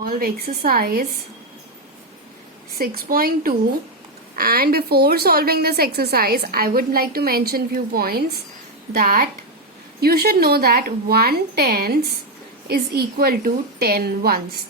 Solve exercise 6.2, and before solving this exercise I would like to mention few points that you should know that 1/10 is equal to 10 ones.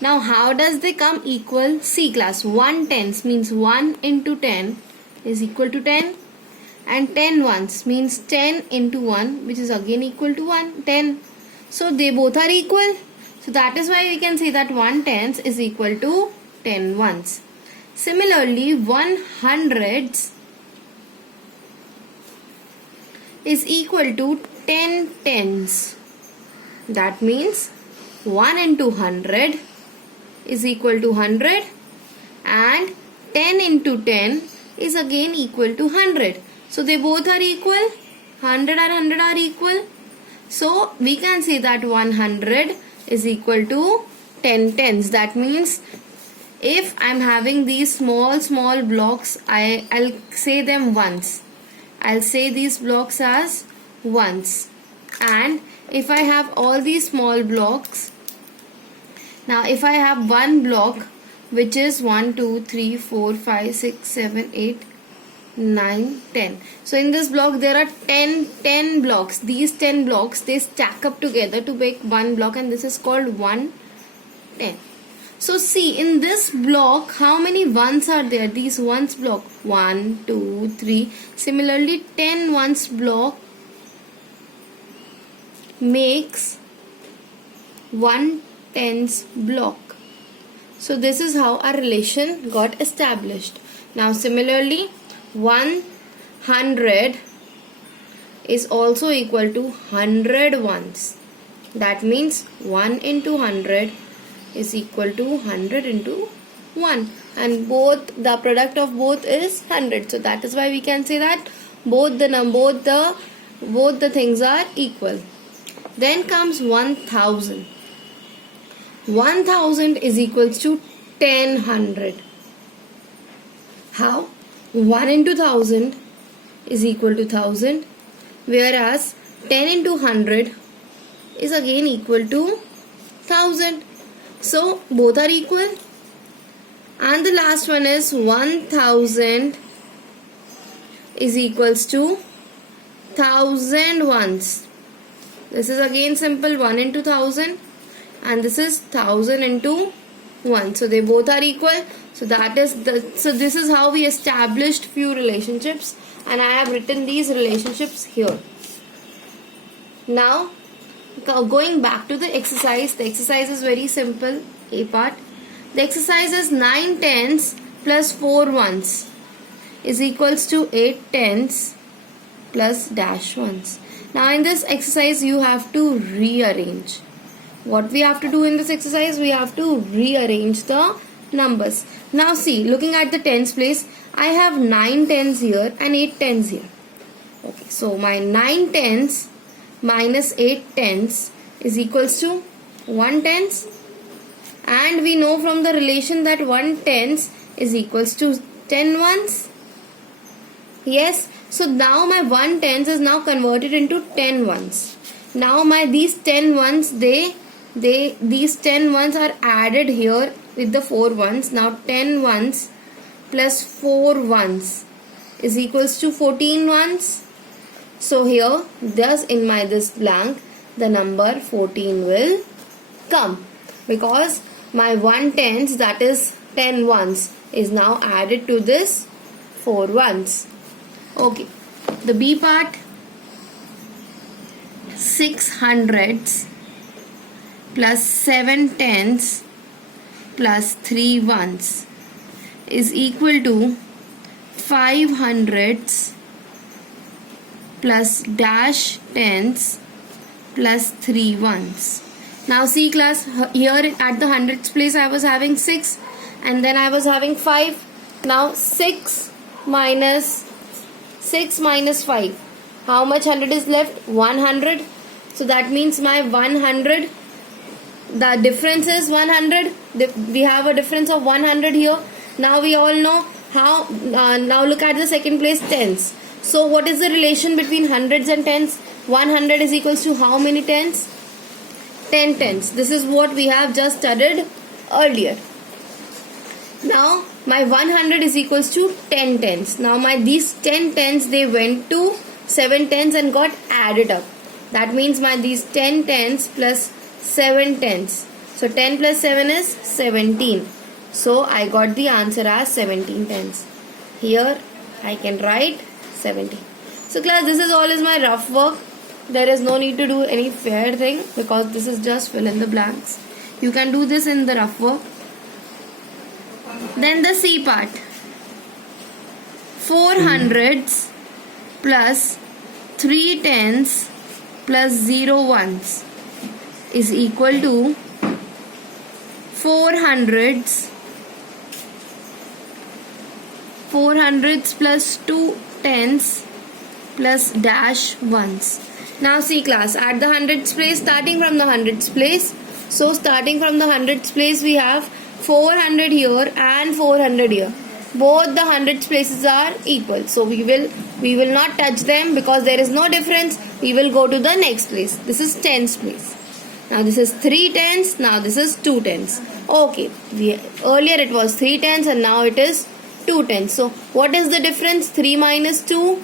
Now how does they come equal? See class, 1/10 means 1 into 10 is equal to 10, and 10 ones means 10 into 1, which is again equal to 10. So they both are equal. So that is why we can say that 1/10 is equal to 10 ones. Similarly, 100 is equal to 10 tens. That means 1 into 100 is equal to 100, and 10 into 10 is again equal to 100. So they both are equal. 100 and 100 are equal. So we can say that 100 is equal to 10 tens. That means if I'm having these small blocks, I'll say them once. I'll say these blocks as ones. And if I have all these small blocks, now if I have one block which is 1, 2, 3, 4, 5, 6, 7, 8, 9, 10. So in this block there are 10 blocks. These 10 blocks, they stack up together to make one block, and this is called 1/10. So see, in this block how many ones are there? These ones block 1, 2, 3. Similarly 10 ones block makes 1/10 block. So this is how our relation got established. Now similarly 100 is also equal to 100 ones. That means 1 into 100 is equal to 100 into 1, and both the product of both is 100. So that is why we can say that both the things are equal. Then comes 1000. 1000 is equals to 1000. How? 1 into 1000 is equal to 1000, whereas 10 into 100 is again equal to 1000. So both are equal. And the last one is 1000 is equals to 1000 ones. This is again simple, 1 into 1000, and this is 1000 into 1. So they both are equal. So this is how we established few relationships, and I have written these relationships here. Now going back to the exercise. The exercise is very simple. A part. The exercise is 9 tens plus 4 ones is equals to 8 tens plus dash ones. Now in this exercise you have to rearrange. What we have to do in this exercise? We have to rearrange the numbers. Now see, looking at the tens place, I have 9 tens here and 8 tens here. Okay, so my 9 tens minus 8 tens is equals to 1 tens, and we know from the relation that 1 tens is equals to 10 ones. Yes, so now my 1 tens is now converted into 10 ones. Now these 10 ones, these 10 ones are added here with the 4 ones. Now 10 ones plus 4 ones is equals to 14 ones. So here, thus in this blank, the number 14 will come, because my 1/10, that is 10 ones, is now added to this 4 ones. Okay, the B part, 600s plus 7 tens plus 3 ones is equal to 500s plus dash tens plus 3 ones. Now see class, here at the hundreds place I was having 6, and then I was having 5. Now 6 minus 5. How much 100 is left? 100. So that means my 100, the difference is 100. We have a difference of 100 here. Now we all know how. Now look at the second place, tens. So what is the relation between hundreds and tens? 100 is equals to how many tens? 10 tens. This is what we have just studied earlier. Now my 100 is equals to 10 tens. Now these 10 tens, they went to 7 tens and got added up. That means these 10 tens plus 7 tens. So 10 plus 7 is 17. So I got the answer as 17 tens. Here I can write 17. So class, this is my rough work. There is no need to do any fair thing because this is just fill in the blanks. You can do this in the rough work. Then the C part. 4 hundreds plus 3 tens plus 0 ones is equal to 4 hundreds plus 2 tens plus dash ones. Now see class, at the hundreds place, starting from the hundreds place. So starting from the hundreds place, we have 400 here and 400 here. Both the hundreds places are equal. So we will not touch them because there is no difference. We will go to the next place. This is tens place. Now this is 3 tens. Now this is 2 tens. Okay. Earlier it was 3 tens and now it is 2 tens. So what is the difference? 3 minus 2.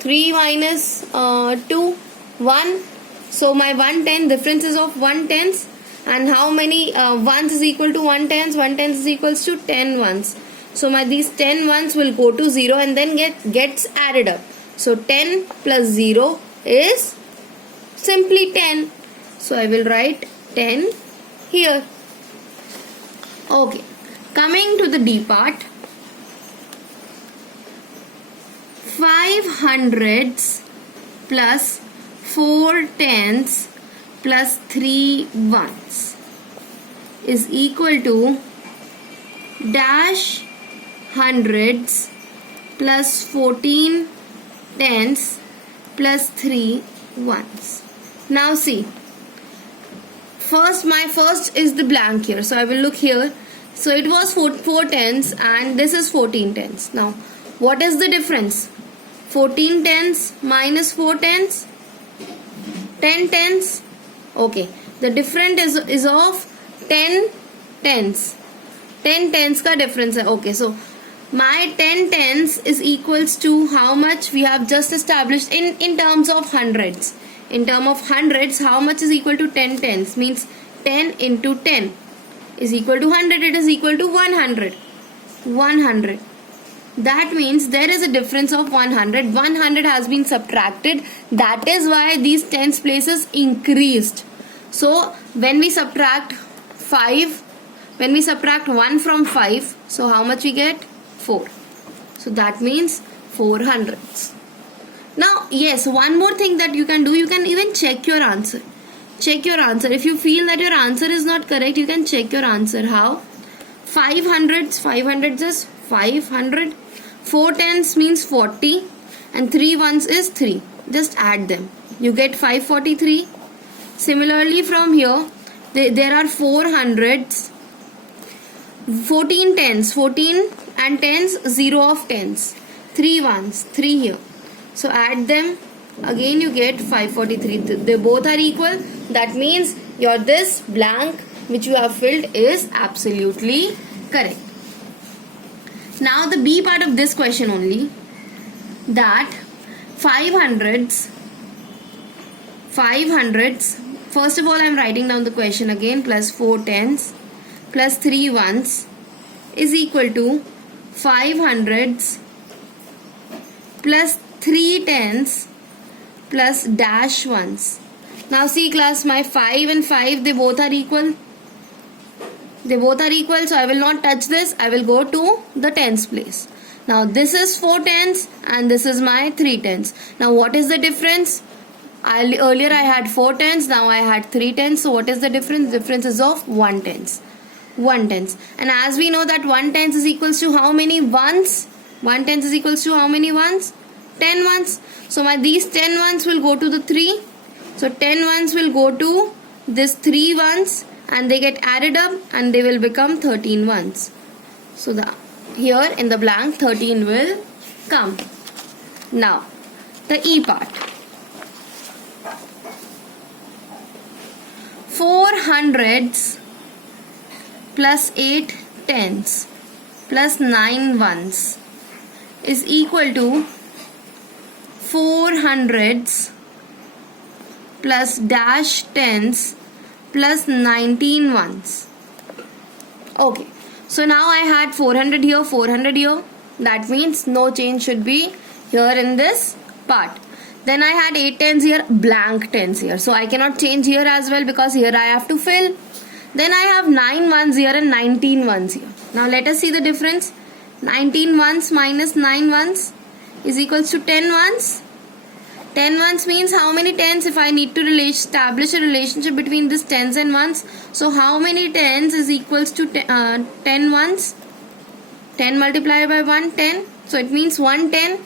3 minus 2. 1. So my 1 10, difference is of 1 tens. And how many ones is equal to 1 tens? 1 tens is equals to 10 ones. So these 10 ones will go to 0 and then gets added up. So 10 plus 0 is simply 10. So I will write 10 here. Okay. Coming to the D part. 5 hundreds plus 4 tens plus 3 ones is equal to dash hundreds plus 14 tens plus 3 ones. Now see, my first is the blank here. So I will look here. So it was 4 tens and this is 14 tens. Now what is the difference? 14 tens minus 4 tens? 10 tens. Okay, the difference is of 10 tens. 10 tens ka difference hai. Okay, so my 10 tens is equals to how much we have just established in terms of hundreds. In terms of hundreds, how much is equal to 10 tens? Means 10 into 10 is equal to 100. It is equal to 100. 100. That means there is a difference of 100. 100 has been subtracted. That is why these tens places increased. So when we subtract 1 from 5, so how much we get? 4. So that means 4 hundreds. Now yes, one more thing that you can do, you can even check your answer. Check your answer. If you feel that your answer is not correct, you can check your answer. How? 5 hundreds is 500. 4 tens means 40 and 3 ones is 3. Just add them. You get 543. Similarly from here, there are 4 hundreds, 14 tens, 14 and tens, 0 of tens, 3 ones, 3 here. So add them. Again you get 543. They both are equal. That means your this blank which you have filled is absolutely correct. Now the B part of this question only, that 5 hundreds, first of all I am writing down the question again, plus 4 tens plus 3 ones is equal to 5 hundreds plus 3 tens plus dash ones. Now see class, my 5 and 5, they both are equal. They both are equal, so I will not touch this. I will go to the tens place. Now this is 4 tens and this is my 3 tens. Now what is the difference? Earlier I had 4 tens, now I had 3 tens. So what is the difference? Difference is of 1 tens. 1 tens. And as we know that 1 tens is equals to how many ones? 1 tens is equals to how many ones? 10 ones. So these 10 ones will go to the 3. So 10 ones will go to this 3 ones and they get added up and they will become 13 ones. So here in the blank 13 will come. Now the E part. 4 hundreds plus 8 tens plus 9 ones is equal to 4 hundreds plus dash tens plus 19 ones. Okay, so now I had 400 here, 400 here. That means no change should be here in this part. Then I had 8 tens here, blank tens here. So I cannot change here as well because here I have to fill. Then I have 9 ones here and 19 ones here. Now let us see the difference. 19 ones minus 9 ones is equals to 10 ones. 10 ones means how many tens? If I need to establish a relationship between this tens and ones. So how many tens is equals to 10 ones? 10 multiplied by 1, 10. So it means 1 10,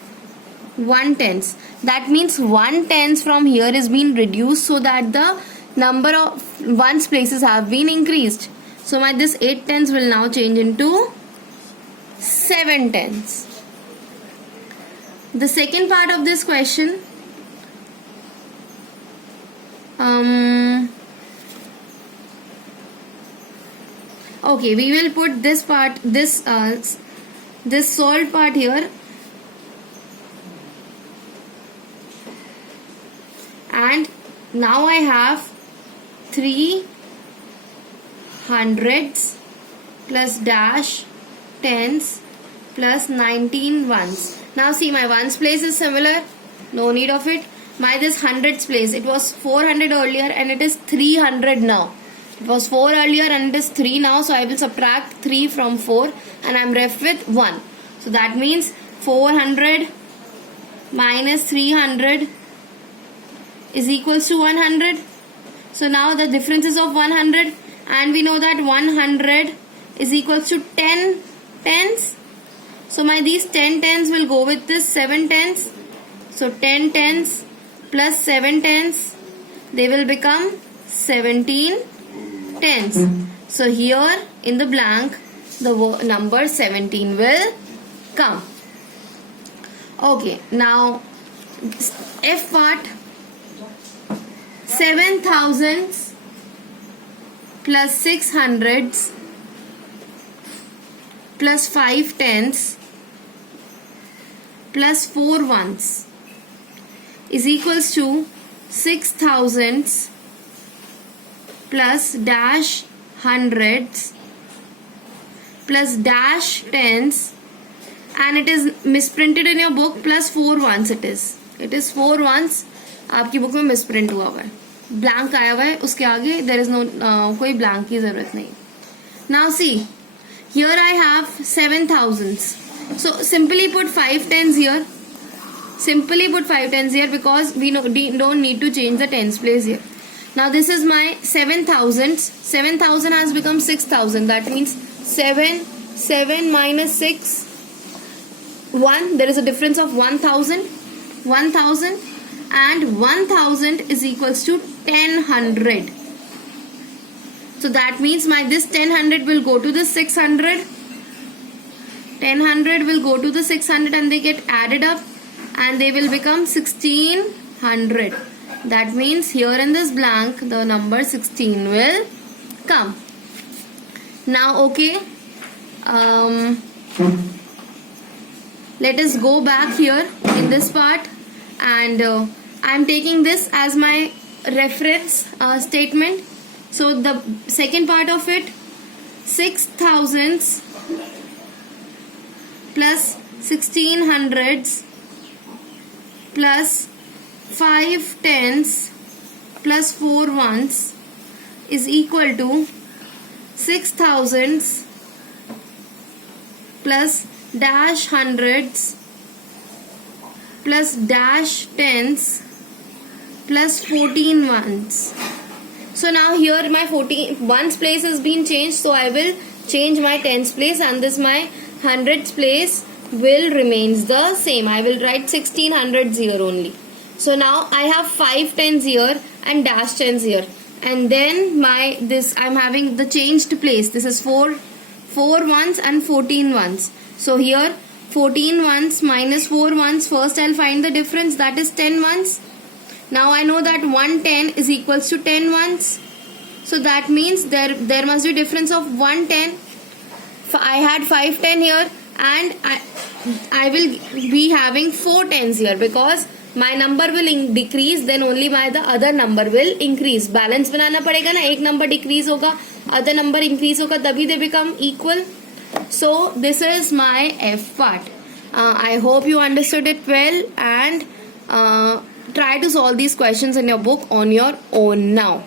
1 tens. That means 1 tens from here is being reduced so that the number of ones places have been increased. So my this 8 tens will now change into 7 tens. The second part of this question, okay, we will put this part, this solved part here, and now I have 3 hundreds plus dash tens plus 19 ones. Now see, my ones place is similar, no need of it. My this hundreds place, it was 400 earlier and it is 300 now. It was 4 earlier and it is 3 now. So I will subtract 3 from 4 and I am left with 1. So that means 400 minus 300 is equals to 100. So now the difference is of 100, and we know that 100 is equals to 10 tens. So my these 10 tens will go with this 7 tens. So 10 tens plus 7 tens, they will become 17 tens. So here in the blank, the number 17 will come. Okay, now F part, 7 thousands plus 6 hundreds plus 5 tens plus 4 ones is equals to 6 thousands plus dash hundreds plus dash tens, and it is misprinted in your book plus 4 ones. It is 4 ones आपकी book में misprint हुआ है, blank आया हुआ है, उसके आगे there is no कोई ब्लैंक की जरूरत नहीं. Now see, here I have 7 thousands. So simply put 5 tens here. Simply put 5 tens here because we don't need to change the tens place here. Now this is my 7,000. 7,000 has become 6,000. That means 7 minus 6, 1. There is a difference of 1,000. 1,000 and 1,000 is equals to 1000. So that means my this 1000 will go to the 600. 1000 will go to the 600 and they get added up and they will become 1600. That means here in this blank the number 16 will come. Now okay, let us go back here in this part, and I am taking this as my reference statement. So the second part of it, 6,000s plus 1,600s plus 5 tens plus 4 ones is equal to 6,000s plus dash hundreds plus dash tens plus 14 ones. So now here my 14 ones place has been changed, so I will change my tens place and this my hundreds place will remains the same. I will write 1600s here only. So now I have 5 tens here and dash tens here, and then my this I'm having the changed place. This is 4 ones and 14 ones. So here 14 ones minus 4 ones. First I'll find the difference, that is 10 ones. Now I know that 110 is equals to 10 ones. So that means there must be difference of 110. I had 510 here, and I will be having 4 tens here, because my number will decrease, then only my the other number will increase. Balance बनाना पड़ेगा ना, एक number decrease होगा, other number increase होगा, तभी they become equal. So this is my F part. I hope you understood it well, and try to solve these questions in your book on your own now.